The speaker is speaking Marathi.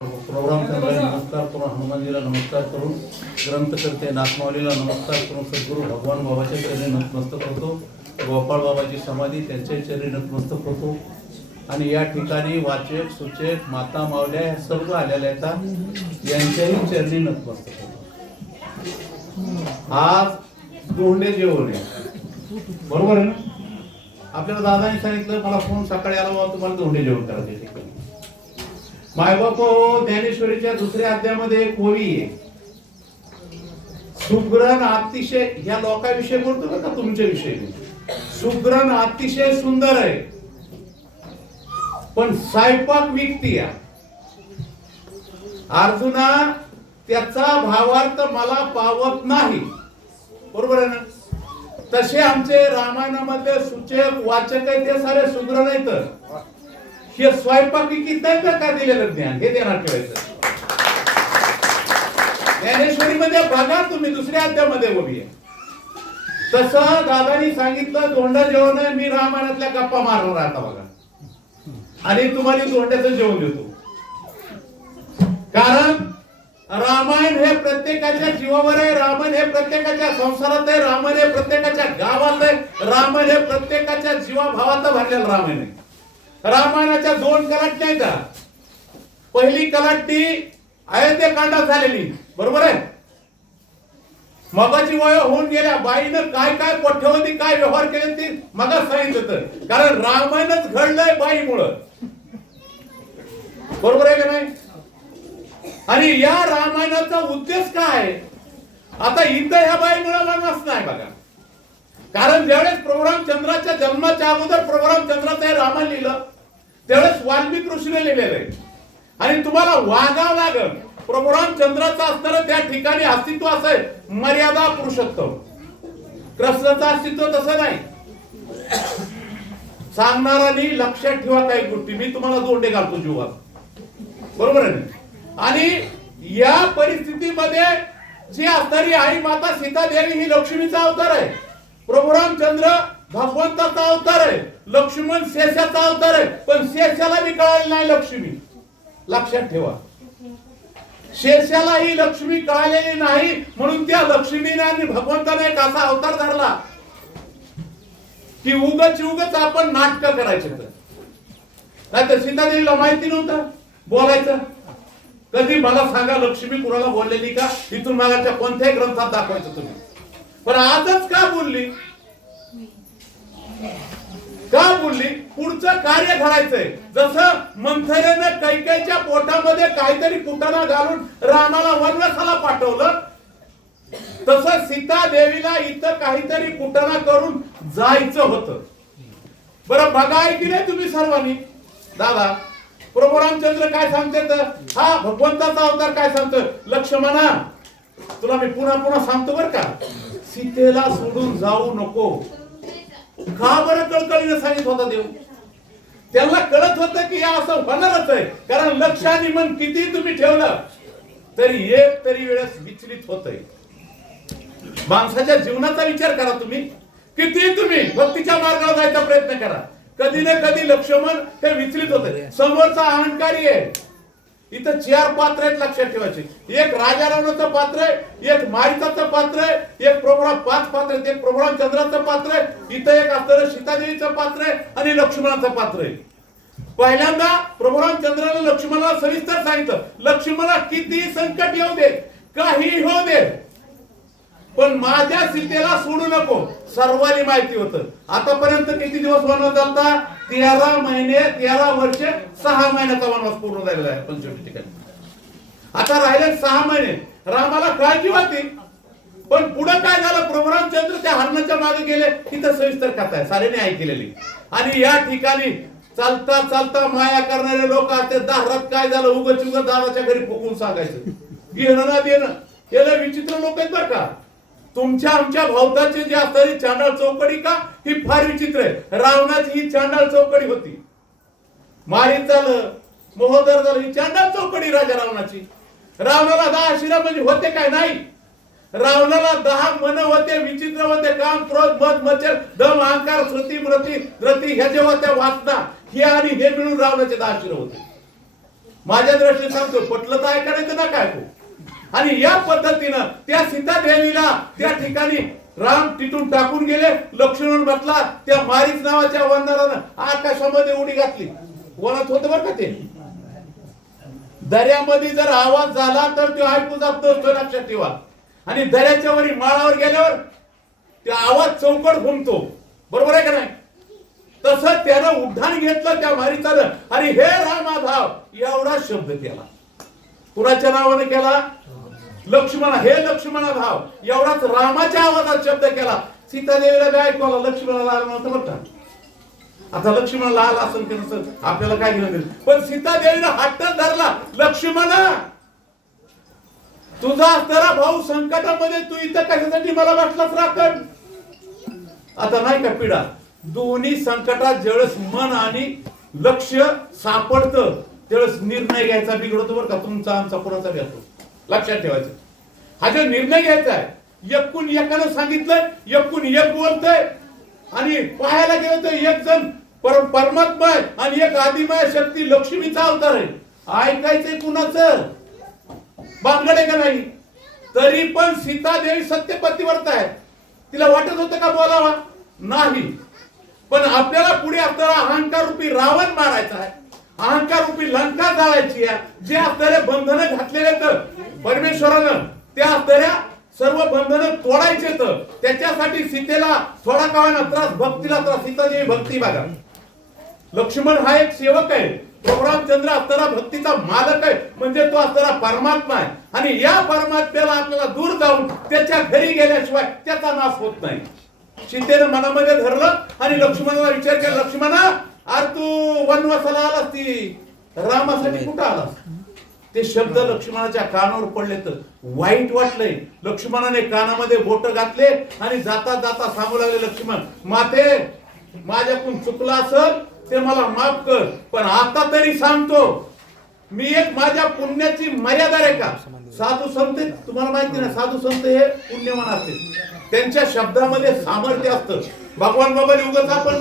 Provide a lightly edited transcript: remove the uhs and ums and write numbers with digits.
प्रोग्राम चंद्राला नमस्कार करून हनुमानजीला नमस्कार करून ग्रंथकर्ते नाथमाऊलीला नमस्कार करून सद्गुरू भगवान बाबाच्या चरणी नतमस्तक होतो. गोपाळ बाबाची समाधी त्यांच्या चरणी नतमस्तक होतो. आणि या ठिकाणी वाचक सूचक माता मावल्या ह्या सर्व आलेल्या आहेत, यांच्याही चरणी नतमस्तक होतो. आज दोंडे जेवण आहे, बरोबर आहे ना? आपल्याला दादाने सांगितलं, मला फोन सकाळी आला, बाबा तुम्हाला दोंडे जेवण करायचे. मायबाप ज्ञानेश्वरीच्या दुसऱ्या अध्यायामध्ये एक ओवी आहे, सुग्रण अतिशय, ह्या लोकांविषयी बोलतो का तुमच्या विषयी? सुग्रण अतिशय सुंदर आहे, पण स्वयंपाक विकती आहे. अर्जुना, त्याचा भावार्थ मला पावत नाही, बरोबर आहे ना? तसे आमचे रामायणामध्ये सूचक वाचक आहे ते सारे सुग्रण आहेत. हे स्वयंपाकी किती का दिलेलं ज्ञान हे ध्यानात ठेवायचं. ज्ञानेश्वरीमध्ये बघा तुम्ही, दुसऱ्या अध्यायामध्ये उभी आहे. तसं दादानी सांगितलं दोंडा जेवण आहे, मी रामायणातल्या गप्पा मारणार आता बघा, आणि तुम्हाला दोंड्याचं जेवण देतो. कारण रामायण हे प्रत्येकाच्या जीवावर आहे, रामायण हे प्रत्येकाच्या संसारात आहे, रामायण हे प्रत्येकाच्या गावात आहे, रामायण हे प्रत्येकाच्या जीवाभावात भरलेलं रामायण आहे. रामायणाच्या दोन कलाटण्या आहेत. पहिली कलाटणी अयोध्येकांडात झालेली, बरोबर आहे? मगाची वय होऊन गेल्या, बाईनं काय काय कोठ्यवधी काय व्यवहार केले ते मगाच सांगितलं. कारण रामायणच घडलंय बाईमुळं, बरोबर आहे का नाही? आणि या रामायणाचा उद्देश काय? आता इथं ह्या बाईमुळे वनवास नाही बघा. कारण ज्यावेळेस प्रभू रामचंद्राच्या जन्माच्या अगोदर प्रभू रामचंद्राचं हे रामायण लिहिलं, त्यावेळेस वाल्मिक ऋषीने लिहिलेलं आहे. आणि तुम्हाला वागावं लागल, प्रभू रामचंद्राचं असणारं त्या ठिकाणी अस्तित्व असं आहे, मर्यादा पुरुषोत्तम. कृष्णाचं अस्तित्व तसं नाही. सांगणारानी लक्षात ठेवा काही गोष्टी, मी तुम्हाला दोंडे घालतो जीवात, बरोबर आहे? आणि या परिस्थितीमध्ये जी असणारी आई माता सीता देवी ही लक्ष्मीचा अवतार आहे. प्रभू रामचंद्र भगवंताचा अवतार आहे, लक्ष्मण शेषाचा अवतार आहे. पण शेषाला बी कळाली नाही लक्ष्मी, लक्षात ठेवा. शेषाला ही लक्ष्मी कळालेली नाही, म्हणून त्या लक्ष्मीने आणि भगवंताने एक असा अवतार धरला की उगच आपण नाटक करायचे. नाही तर सीतादेवीला माहिती नव्हतं बोलायचं. कधी मला सांगा लक्ष्मी कुणाला बोललेली का? इथून मागाच्या कोणत्याही ग्रंथात दाखवायचं तुम्ही. पण आजच का बोलली? का बोलली? पुढचं कार्य घडायचंय. जसं मंथरेनं कैकेयीच्या पोटामध्ये काहीतरी कुटाणा घालून रामाला वनवासाला पाठवलं, तसं सीता देवीला इथं काहीतरी कुटाणा करून जायचं होतं. बरं बघा की नाही तुम्ही सर्वांनी, दादा प्रभू रामचंद्र काय सांगतात? हा भगवंताचा अवतार काय सांगतोय? लक्ष्मणा, तुला मी पुन्हा पुन्हा सांगतो बर का, सीतेला सोडून जाऊ नको. का बरं कळकळीने सांगित होता देव? त्यांना कळत होतं की या असं होणारच आहे. कारण लक्ष आणि मन किती तुम्ही ठेवलं तरी एक तरी वेळेस विचलित होतंय. माणसाच्या जीवनाचा विचार करा तुम्ही, किती तुम्ही भक्तीच्या मार्गावर जायचा प्रयत्न करा, कधी ना कधी लक्ष्मण हे विचलित होते. समोरचा अहंकारी आहे. इथं 4 पात्र आहेत, लक्षात ठेवायचे. एक राजा रावणाचं पात्र आहे, एक मारिचाचं पात्र आहे, एक प्रभू 5 पात्र आहेत, एक प्रभू रामचंद्राचं पात्र आहे, इथं एक असणारं सीतादेवीचं पात्र आहे आणि लक्ष्मणाचं पात्र आहे. पहिल्यांदा प्रभू रामचंद्राने लक्ष्मणाला सविस्तर सांगितलं, लक्ष्मणा किती संकट येऊ दे, काही होऊ दे, पण माझ्या सीतेला सोडू नको. सर्वांनी माहिती होतं. आतापर्यंत किती दिवस वनवास झाला? 13 महिने 13 वर्ष 6 महिन्याचा वनवास पूर्ण झालेला आहे 25 ठिकाणी. आता राहिले 6 महिने. रामाला काळजी होती, पण पुढे काय झालं? प्रभू रामचंद्र त्या हरणाच्या मागे गेले. तिथं सविस्तर कथा आहे, साऱ्यांनी ऐकलेली. आणि या ठिकाणी चालता चालता माया करणारे लोक असते. दारात काय झालं? उगच दादाच्या घरी फुकून सांगायचं, घेणं ना देणं. याला विचित्र लोक आहेत बरं का. तुमच्या आमच्या भोवताची जी असणारी चांडाळ चौकडी का, ही फार विचित्र आहे. रावणाची ही चांडाळ चौकडी होती. मारीत झालं, महोदर झालं, ही चांडाळ चौकडी राजा रावणाची. रावणाला 10 शिरा म्हणजे होते काय? नाही. रावणाला 10 मन होते, विचित्र होते. काम, क्रोध, मद, मत्सर, दम, अहंकार, श्रुती, मृती, रती ह्या जेव्हा त्या वासना हे आणि हे मिळून रावणाचे 10 शिरा होते. माझ्या दृष्टीने सांगतो, पटलं तर ऐका नाही तर नका ऐकू. आणि या पद्धतीनं त्या सीता देवीला त्या ठिकाणी राम तिथून टाकून गेले. लक्ष्मण बसला त्या मारीच नावाच्या वानरानं आकाशामध्ये उडी घातली. वनात होतं बरं का ते. दर्यामध्ये जर आवाज झाला तर तो ऐकू जात नसतो, लक्षात ठेवा. आणि दर्याच्या वरी माळावर गेल्यावर ते आवाज चौकट घुमतो, बरोबर आहे का नाही. तसं त्यानं उड्डाण घेतलं त्या मारीचानं आणि हे रामाधाव एवढा शब्द केला. कुणाच्या नावाने केला? लक्ष्मण. हे लक्ष्मणा धाव एवढाच रामाच्या आवाजात शब्द केला. सीतादेवीला काय ऐकू आला, लक्ष्मणाला आला नव्हतं बरं का. आता लक्ष्मणाला आला असेल की नसेल आपल्याला काय घेणं देईल, पण सीतादेवीनं हट्ट धरला. लक्ष्मणा, तुझा असणारा भाऊ संकटामध्ये, तू इथं कशासाठी मला वाटलाच राखण. आता नाही का पिढा, दोन्ही संकटात ज्यावेळेस मन आणि लक्ष सापडतं त्यावेळेस निर्णय घ्यायचा बिघडतो बरं का. तुमचा आमचा कोणाचा घेतो, लक्षात ठेवायचं. हा जो निर्णय घ्यायचा आहे, एकूण एकानं सांगितलं, एकूण एक बोलतोय आणि पाहायला गेलं तर एक जण परमात्मा आहे आणि एक आदिमाय शक्ती लक्ष्मीचा अवतार आहे. ऐकायचंय कुणाचं? बांगडे का नाही. तरी पण सीता देवी सत्यपतिव्रत आहे. तिला वाटत होतं का बोलावा? नाही. पण आपल्याला पुढे असणारा अहंकार रूपी रावण मारायचा आहे, अहंकार रूपी लंका जाळायची आहे. जे असणारे बंधनं घातलेले तर परमेश्वरानं त्या असणाऱ्या सर्व बंधनं तोडायचे, तर त्याच्यासाठी सीतेला थोडा का होईना त्रास, भक्तीला त्रास. सीतादेवी भक्ती बघा. लक्ष्मण हा एक सेवक आहे, रामचंद्र असणारा भक्तीचा मालक आहे, म्हणजे तो असणारा परमात्मा आहे. आणि या परमात्म्याला आपल्याला दूर जाऊन त्याच्या घरी गेल्याशिवाय त्याचा नाश होत नाही. सीतेनं मनामध्ये धरलं आणि लक्ष्मणाला विचार केला, लक्ष्मणा, अरे तू वनवासाला आलास ती रामासाठी कुठं आलास? ते शब्द लक्ष्मणाच्या कानावर पडले तर वाईट वाटलंय. लक्ष्मणाने कानामध्ये बोट घातले आणि जाता जाता सांगू लागले, लक्ष्मण माते, माझ्याकडून चुकलं असेल ते मला माफ कर, पण आता तरी सांगतो, मी एक माझ्या पुण्याची मर्यादा आहे का. साधू संत तुम्हाला माहिती ना, साधू संत हे पुण्यवान असते, त्यांच्या शब्दामध्ये सामर्थ्य असतं. भगवान बाबा उगाच आपण